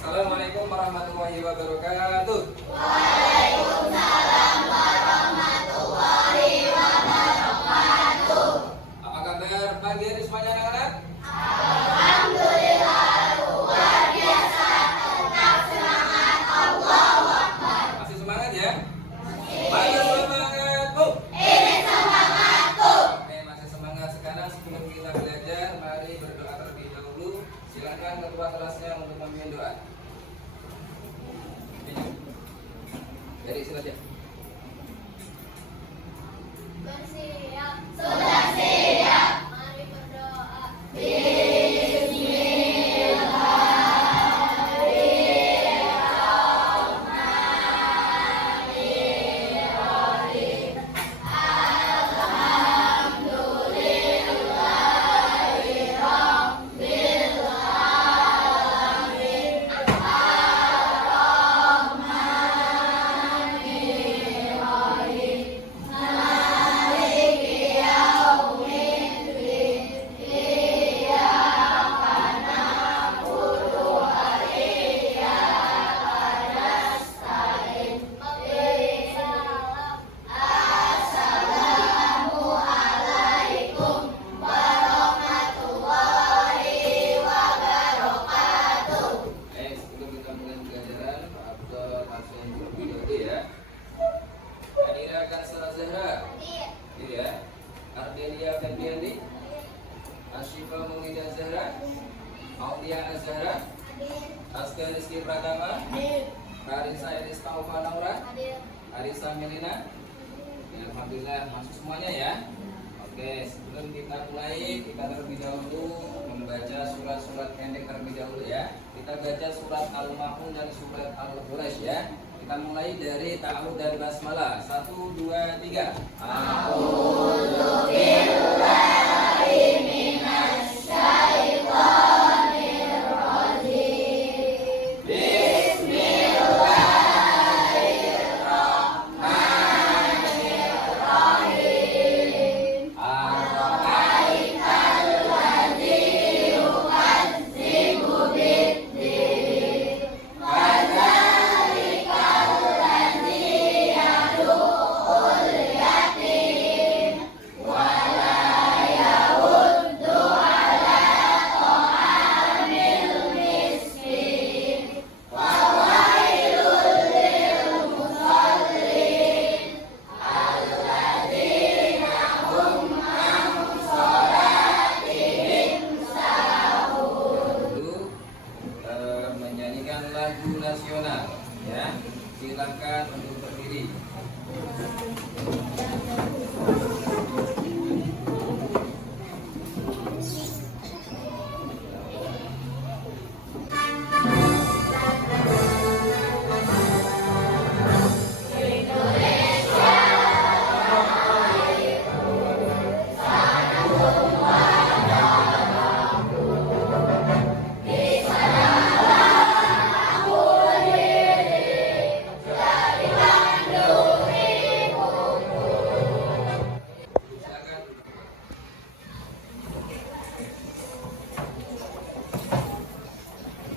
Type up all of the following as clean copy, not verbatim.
Assalamualaikum warahmatullahi wabarakatuh. Waalaikumsalam warahmatullahi wabarakatuh. Apa kabar pagi hari semuanya anak-anak? Alhamdulillah luar biasa. Tetap semangat. Allahu Akbar. Masih semangat ya? Masih semangat, Bu. Ini semangatku. Oke, masih semangat. Sekarang sebelum kita belajar, mari berdoa terlebih dahulu. Silakan ketua kelasnya untuk memimpin doa. Jadi silakan. Bersiap. Sudah siap. Mari berdoa. Bismillahirrahmanirrahim. Alhamdulillahirabbil alamin. Ar-Rahmanirrahim. Maliki yaumiddin. Iyyaka na'budu wa iyyaka nasta'in. Assalamualaikum warahmatullahi wabarakatuh. Baik, sebelum kita mulai pelajaran, Pak Abdul langsung terlebih dahulu ya. Adira akan salah Zahra. Ini ya. Ardelia Febriandi. Asyifa Muhida Zahra. Aulia Azhara. Aska Rizky Pratama. Karisa Elis Taufa Naura. Arisa Melina. Ya, alhamdulillah masuk semuanya ya. Oke, sebelum kita mulai, kita terlebih dahulu membaca surat-surat pendek terlebih dahulu ya. Kita baca surat Al-Ma'un dan surat Al-Quraisy ya. Kita mulai dari ta'awudz dan basmalah. 1 2 3. A'udzu billahi minasy syaithanir rajim. Bismillahirrahmanirrahim. Ara'aital ladzi yukadzibu bid-din. Fadzalikal ladzi yadu'ul yatim wa la yahuddu ala ta'amil miskin. Fawailul lil musallin alladzina hum an sholatihim sahun. Dulu menyanyikan lagu nasional ya. Silakan untuk berdiri. Silakan.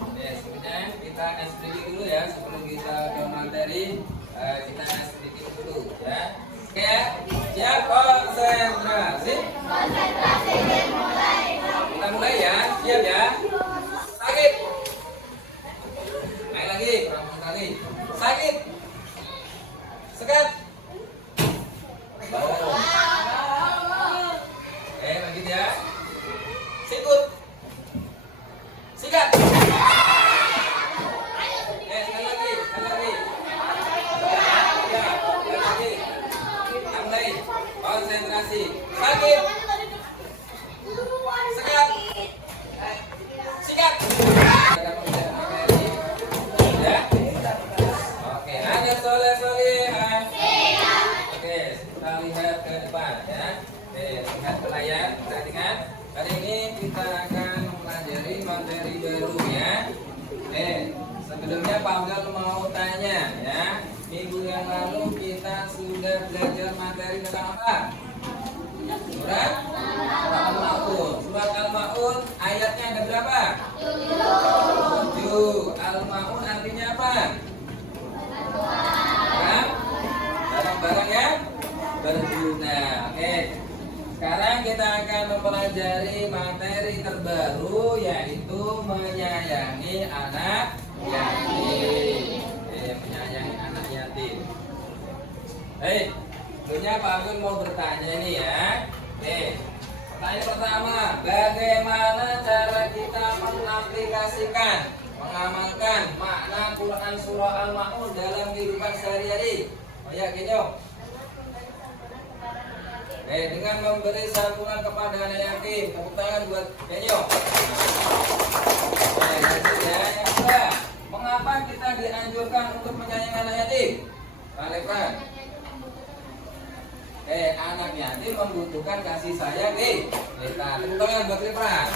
Oke, sebenarnya kita SPG dulu ya sebelum kita ke materi. Kita SPG dulu ya. Oke, siap konsentrasi. Konsentrasi dimulai. Kita mulai ya, siap ya. Sakit. Naik lagi, kurang kali. Sakit. Sekat. Oke, lanjut ya. Sikut. Sikat. Sekali lagi, sekali lagi. Ya, sekali lagi. Kita mulai. Konsentrasi. Sakit. Sekat. Sikat. Kita pembelajaran materi. Ya. Oke, ada soleh-solehan. Oke, kita lihat ke depan ya. Oke, lihat ke layar, perhatikan. Hari ini kita akan mempelajari materi baru ya. Sebelumnya Pak Abdul mau tanya ya. Minggu yang lalu kita sudah belajar materi tentang apa? Surat Al-Ma'un. Surat Al-Ma'un ayatnya ada berapa? 7. Al-Ma'un mempelajari materi terbaru yaitu menyayangi anak yatim. Menyayangi anak yatim. Tentunya Pak Abdul mau bertanya ini ya. Pertanyaan pertama, bagaimana cara kita mengaplikasikan, mengamalkan makna Quran surah Al-Ma'un dalam kehidupan sehari-hari? Oh ya, gini yuk. Dengan memberi santunan kepada anak yatim. Tepuk tangan buat Kenyo. Yang kedua, mengapa kita dianjurkan untuk menyayangi anak yatim? Pak Lekman. Anak yatim membutuhkan kasih sayang. Kita tepuk tangan buat Lekman.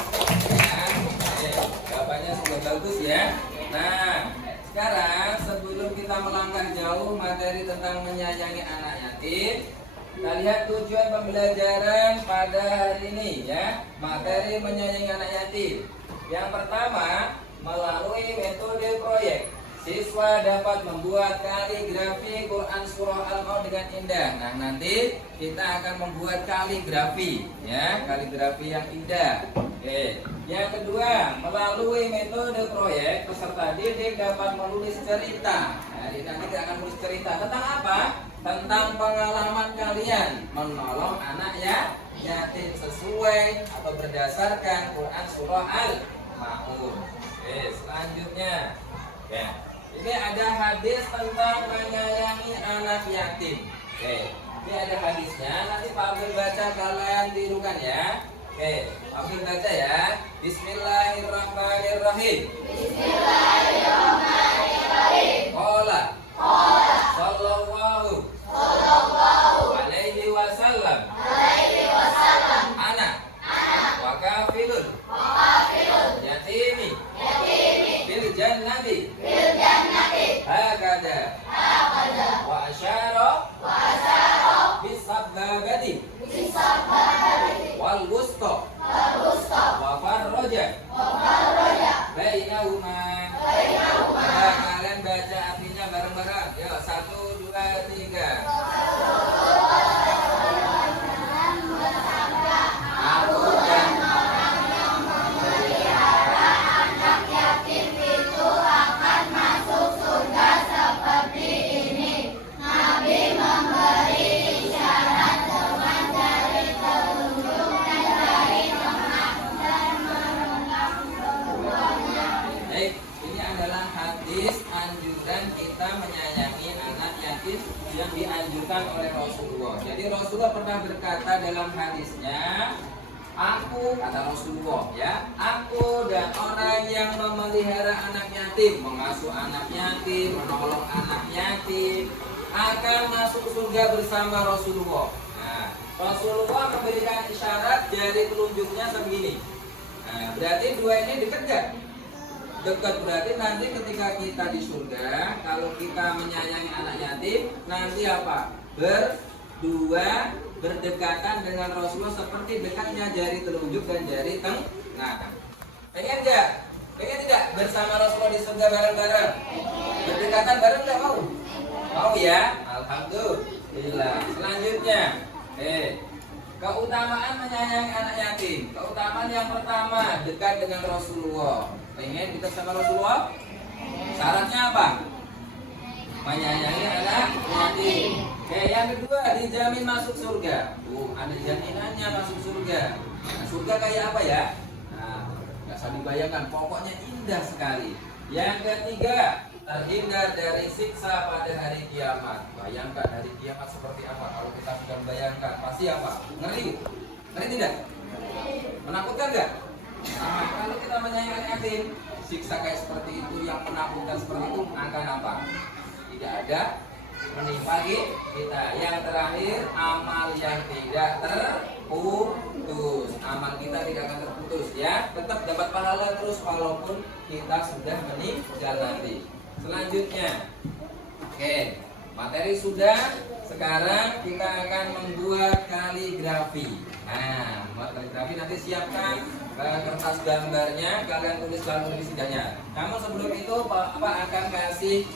Jawabannya sudah bagus ya. Nah, sekarang sebelum kita melangkah jauh materi tentang menyayangi anak yatim, kita lihat tujuan pembelajaran pada hari ini ya. Materi menyayangi anak yatim. Yang pertama, melalui metode proyek, siswa dapat membuat kaligrafi Quran surah Al-Ma'un dengan indah. Nah, nanti kita akan membuat kaligrafi ya, kaligrafi yang indah. Yang kedua, melalui metode proyek, peserta didik dapat menulis cerita. Nanti kita akan menulis cerita tentang apa? Tentang pengalaman kalian menolong anak yatim sesuai atau berdasarkan Quran surah Al-Ma'un. Selanjutnya ya, ini ada hadis tentang menyayangi anak yatim. Ini ada hadisnya. Nanti Pak Abdul baca, kalian tirukan ya. Abdul baca ya. Bismillahirrahmanirrahim. Bismillahirrahmanirrahim. Qala sallallahu alaihi wasallam. Ana wa kafilun yatimi bil jannati hakada wa asyara bis sababati wal wusta wa farraja bainahuma. Kalian baca artinya bareng-bareng. Yuk, 1, 2, 3. Aku dan orang yang memelihara anak yatim itu akan masuk surga seperti ini. Nabi memberi isyarat dengan jari telunjuk dan jari tengah dan merentang keduanya. Ini adalah hadis anjuran kita menyayangi anak yatim yang dianjurkan oleh Rasulullah. Jadi Rasulullah pernah berkata dalam hadisnya, aku, kata Rasulullah ya, aku dan orang yang memelihara anak yatim, mengasuh anak yatim, menolong anak yatim, akan masuk surga bersama Rasulullah. Nah, Rasulullah memberikan isyarat jari telunjuknya segini. Nah, berarti dua ini dekat gak? Dekat, berarti nanti ketika kita di surga, kalau kita menyayangi anak yatim, nanti apa? Berdua berdekatan dengan Rasulullah seperti dekatnya jari telunjuk dan jari tengah. Pengen nggak? Pengen tidak bersama Rasulullah di surga bareng-bareng? Berdekatan bareng nggak mau? Mau ya? Alhamdulillah. Selanjutnya, keutamaan menyayangi anak yatim. Keutamaan yang pertama, dekat dengan Rasulullah. Pengen kita sama Rasulullah? Syaratnya apa? Menyayangi anak yatim. Yang kedua, dijamin masuk surga. Ada jaminannya masuk surga. Nah, surga kayak apa ya? Nah, nggak usah dibayangkan. Pokoknya indah sekali. Yang ketiga, terhindar dari siksa pada hari kiamat. Bayangkan hari kiamat seperti apa? Kalau kita sudah membayangkan, pasti apa? Ngeri. Ngeri tidak? Menakutkan nggak? Nah, kalau kita menyayangi yatim, siksa kayak seperti itu yang menakutkan seperti itu akan apa? Tidak ada menimpa kita. Yang terakhir, amal yang tidak terputus. Amal kita tidak akan terputus ya. Tetap dapat pahala terus walaupun kita sudah meninggal nanti. Selanjutnya, materi sudah. Sekarang kita akan membuat kaligrafi. Nah, membuat kaligrafi nanti siapkan kertas gambarnya, kalian tulis dalam indahnya. Namun sebelum itu Pak akan kasih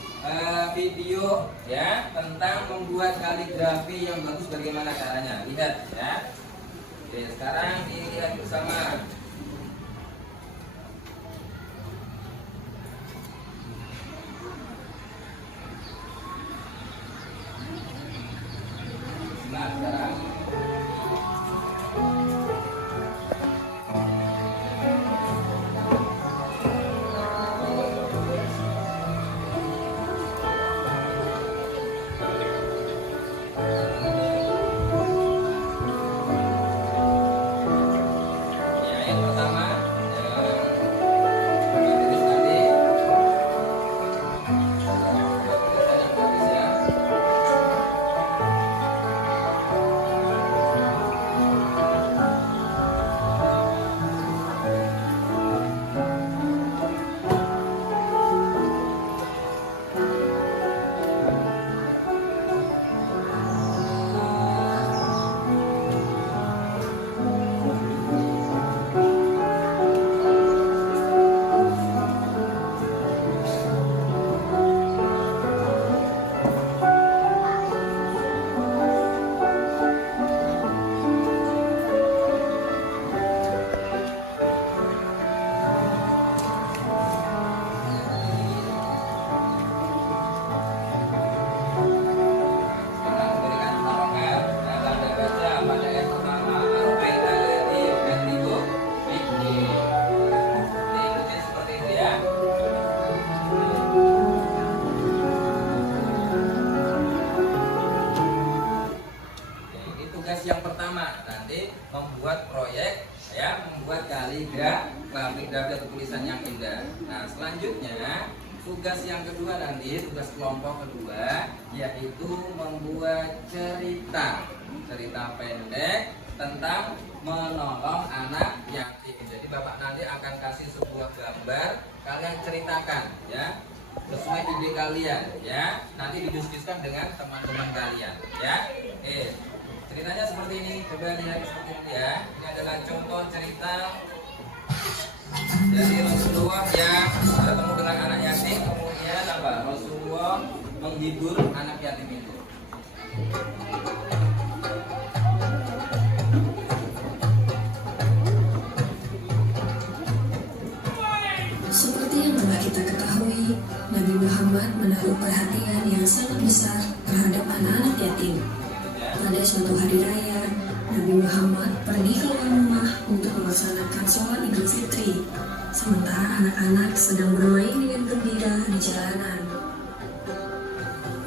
video ya tentang membuat kaligrafi yang bagus, bagaimana caranya. Lihat ya. Oke, sekarang dilihat bersama. Nah, sekarang ya, yang pertama tulis nanti tulisan yang bagus ya. Sekarang berikan pertolongan dalam baca pada ayat pertama Al-Baina alladzi yukallimu bihi. Diikuti seperti itu ya. Ini tugas yang pertama, nanti membuat proyek ya, membuat kaligrafi atau tulisan yang indah. Nah, selanjutnya tugas yang kedua nanti, tugas kelompok kedua yaitu membuat cerita pendek tentang menolong anak yatim. Jadi Bapak nanti akan kasih sebuah gambar, kalian ceritakan ya sesuai ide kalian ya. Nanti didiskusikan dengan teman-teman kalian ya. Oke. Ceritanya seperti ini, coba lihat seperti ini ya. Ini adalah contoh cerita dari Rasulullah yang bertemu dengan anak yatim, kemudian apa? Rasulullah menghibur anak yatim itu. Seperti yang telah kita ketahui, Nabi Muhammad menaruh perhatian yang sangat besar terhadap anak-anak yatim. Pada suatu hari raya, Nabi Muhammad pergi keluar rumah untuk melaksanakan sholat Idul Fitri, sementara anak-anak sedang bermain dengan gembira di jalanan.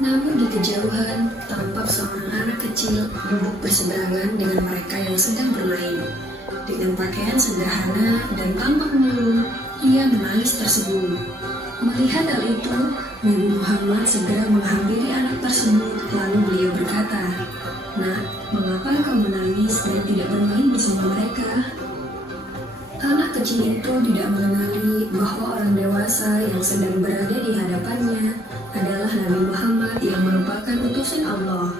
Namun di kejauhan, tampak seorang anak kecil duduk berseberangan dengan mereka yang sedang bermain. Dengan pakaian sederhana dan tampak murung, ia menangis terseduh. Melihat hal itu, Nabi Muhammad segera menghampiri anak tersebut, lalu beliau berkata, "Nak, mengapa kau menangis dan tidak bermain bersama mereka?" Anak kecil itu tidak mengenali bahwa orang dewasa yang sedang berada di hadapannya adalah Nabi Muhammad yang merupakan utusan Allah.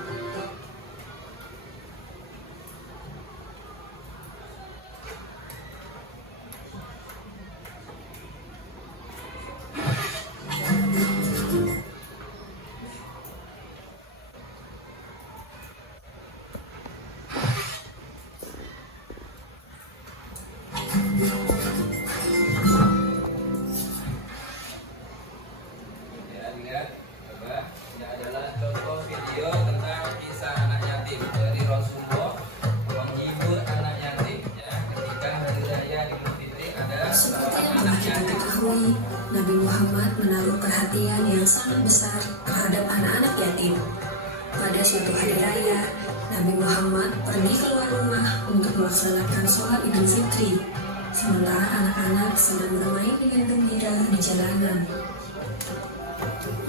Ya, lihat, coba. Ini adalah contoh video tentang kisah anak yatim dari Rasulullah menghibur anak yatim. Ya, ketika hari raya Idul Fitri ada Seperti seorang yang anak telah kita yatim. ketahui, Nabi Muhammad menaruh perhatian yang sangat besar terhadap anak-anak yatim. Pada suatu hari raya, Nabi Muhammad pergi keluar rumah untuk melaksanakan sholat Idul Fitri, sementara anak-anak sedang bermain dengan gembira di jalanan.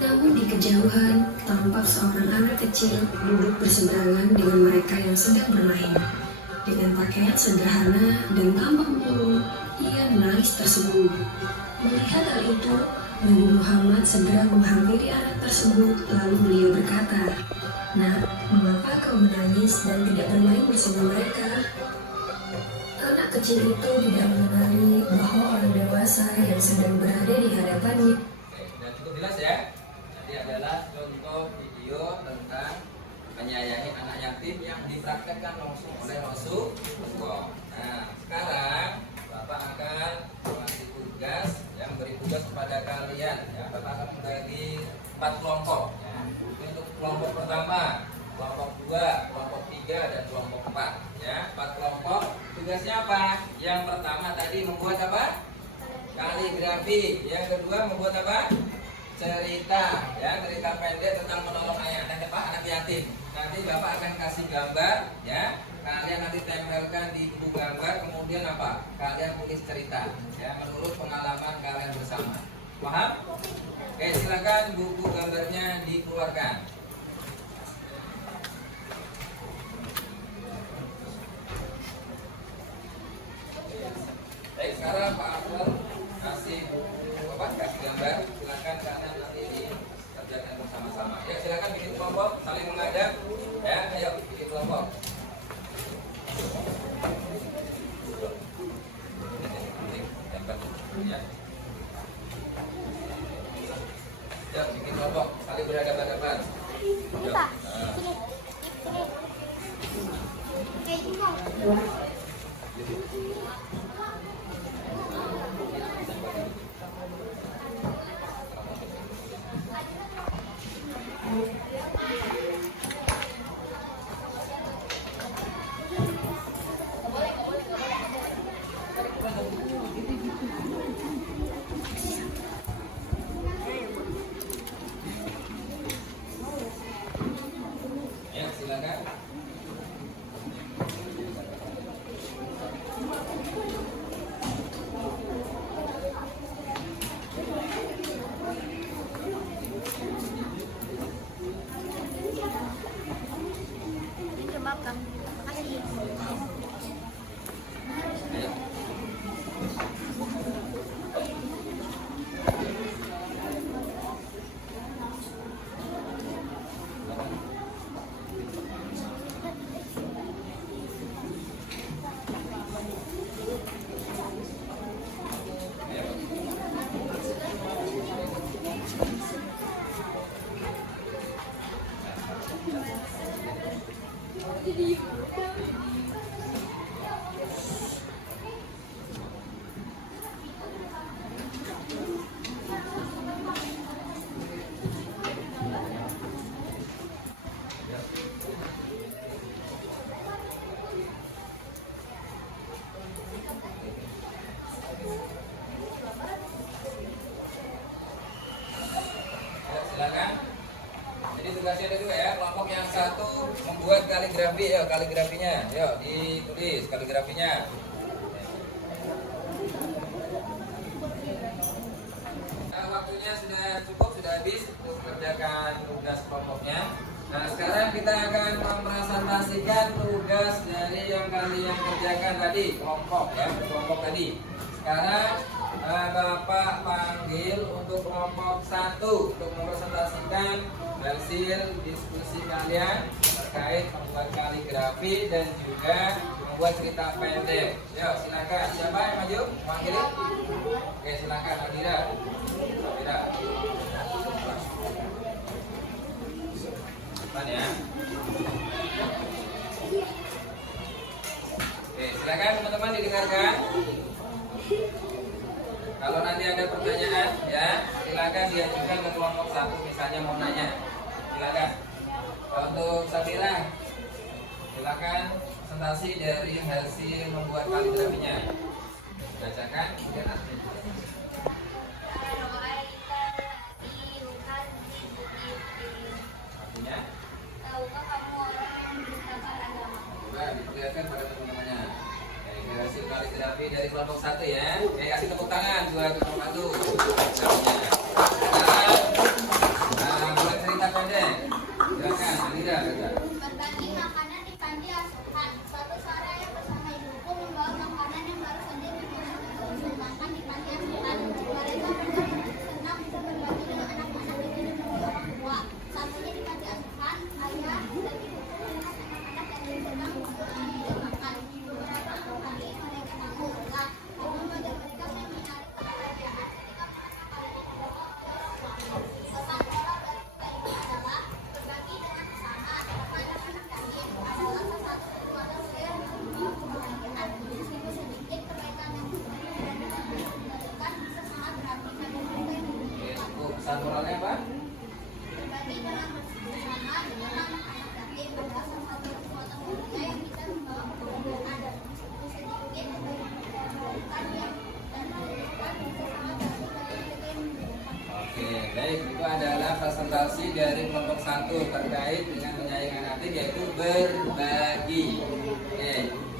Namun di kejauhan, tampak seorang anak kecil duduk berseberangan dengan mereka yang sedang bermain. Dengan pakaian sederhana dan tampak murung, ia menangis terseduh. Melihat hal itu, Nabi Muhammad segera menghampiri anak tersebut, lalu beliau berkata, "Nak, mengapa kau menangis dan tidak bermain bersama mereka?" Anak kecil itu tidak mengenali bahwa orang dewasa yang sedang berada di hadapannya. Oke, sudah cukup jelas ya. Tadi adalah contoh video tentang menyayangi anak yatim yang dipraktekkan langsung oleh Rasulullah. Nah, sekarang Bapak akan memberi tugas, yang beri tugas kepada kalian. Ya, Bapak akan membagi 4 kelompok. Ya. Untuk kelompok pertama, kelompok 2, kelompok 3, dan kelompok 4. Ya, 4 kelompok. Tugasnya apa? Yang pertama tadi membuat apa? Kaligrafi. Yang kedua membuat apa? Cerita, ya, cerita pendek tentang menolong anak yatim. Nanti Bapak akan kasih gambar, ya. Kalian nanti tempelkan di buku gambar, kemudian apa? Kalian tulis cerita, ya, menurut pengalaman kalian bersama. Paham? Oke, silakan buku gambarnya dikeluarkan. Baik, sekarang Pak Akbar kasih buku apa? Kasih gambar. Silakan kalian nanti dikerjakan bersama-sama. Ya, silakan bikin kelompok, saling menghadap. Ya, ayo bikin kelompok. Ya. Ya, bikin kelompok, saling berhadapan-hadapan. Ini Pak, sini. Kayak gini Pak. Ya, silakan. Ini coba Kang. Makasih. Ayo. Silakan. Jadi tugasnya ada 2 ya. Kelompok yang satu membuat kaligrafi, ya, kaligrafinya. Yuk, ditulis kaligrafinya. Nah, waktunya sudah cukup, sudah habis untuk mengerjakan tugas kelompoknya. Nah, sekarang kita akan mempresentasikan tugas dari yang kalian kerjakan tadi, kelompok, ya, kelompok tadi. Sekarang Bapak panggil untuk kelompok 1 untuk mempresentasikan hasil diskusi kalian terkait membuat kaligrafi dan juga membuat cerita pendek. Yuk, silakan. Siapa yang maju? Panggil. Oke, silakan Adira. Adira. Depan ya. Oke, silakan teman-teman didengarkan. Kalau nanti ada pertanyaan, ya, silakan diajukan ke kelompok 1, misalnya mau nanya. Silakan. Untuk Sabira, silakan presentasi dari hasil membuat kaligrafinya. Bacakan, kemudian admin. Artinya? Tahukah kamu orang yang beragama? Coba diperlihatkan pada teman-temannya. Hasil kaligrafi dari kelompok 1 ya. Oke, kasih tepuk tangan buat kelompok 1. Sekarang buat cerita pendek. Silakan, Adira. Berbagi makanan di panti asuhan. Suatu sore ayah bersama ibuku membawa makanan yang baru saja dimakan di panti asuhan. Mereka senang bisa berbagi dengan anak-anak yang tidak memiliki orang tua. Sampainya di panti asuhan, ayah dan ibuku melihat anak-anak yang sedang makan. Beberapa kali mereka bangun lelah. Soalnya apa? Berbagi dengan bersama dengan anak-anak yatim adalah salah satu kekuatan mulia yang bisa membawa kebahagiaan dan meskipun sedikit memberikan yang dan memberikan sangat bagus bagi kita yang membutuhkan. Oke, baik, itu adalah presentasi dari kelompok 1 terkait dengan menyayangi anak yatim, yaitu berbagi. Oke,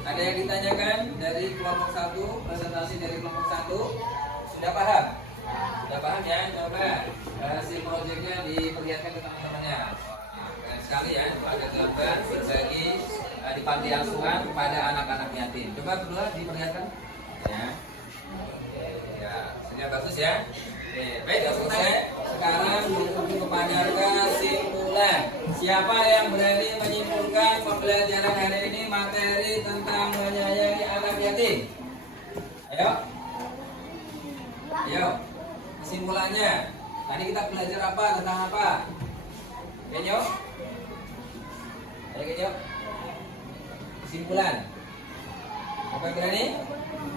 ada yang ditanyakan dari kelompok 1, presentasi dari kelompok 1? Sudah paham? Sudah paham ya? Coba hasil proyeknya diperlihatkan ke teman-temannya. Nah, keren sekali ya, itu ada gambar berbagi di panti asuhan kepada anak-anak yatim. Coba berdua diperlihatkan. Ya. Oke, ya, sudah bagus ya. Oke, baik, sudah selesai. Sekarang menuju kepada kesimpulan. Siapa yang berani menyimpulkan pembelajaran hari ini materi tentang menyayangi anak yatim? Ayo. Ayo. Kesimpulannya. Tadi kita belajar apa? Tentang apa? Kenyo? Ayo Kenyo. Kesimpulan. Apa yang berani?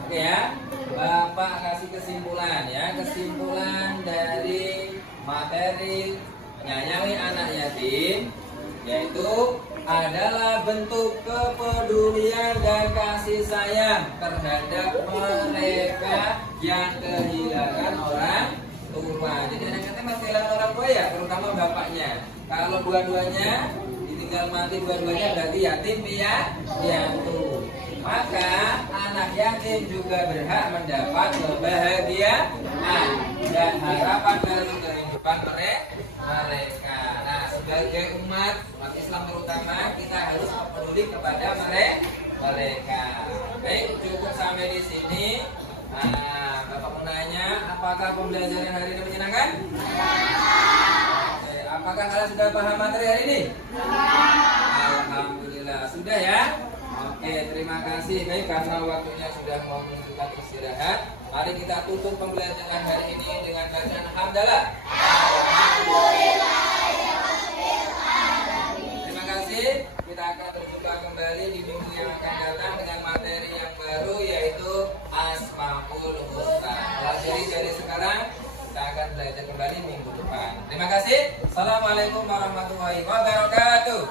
Oke ya. Bapak kasih kesimpulan ya. Kesimpulan dari materi menyayangi anak yatim yaitu adalah bentuk kepedulian dan kasih sayang terhadap mereka yang kehilangan orang tua. Jadi anak yatim masih kehilangan orang tua ya, terutama bapaknya. Kalau dua-duanya ditinggal mati dua-duanya berarti yatim piatu. Maka anak yatim juga berhak mendapat kebahagiaan dan harapan dalam kehidupan mereka. Nah, sebagai umat Islam terutama kita harus peduli kepada mereka. Baik, cukup sampai di sini. Nah, Bapak mau nanya, apakah pembelajaran hari ini menyenangkan? Oke, apakah kalian sudah paham materi hari ini? Alhamdulillah, sudah ya. Oke, terima kasih. Baik, karena waktunya sudah mau menunjukkan istirahat, mari kita tutup pembelajaran hari ini dengan bacaan hamdalah. Terima kasih. Kita akan berjumpa kembali di minggu yang akan datang dengan materi yang baru yaitu Asmaul Husna. Pelajari dari sekarang, kita akan belajar kembali minggu depan. Terima kasih. Assalamualaikum warahmatullahi wabarakatuh.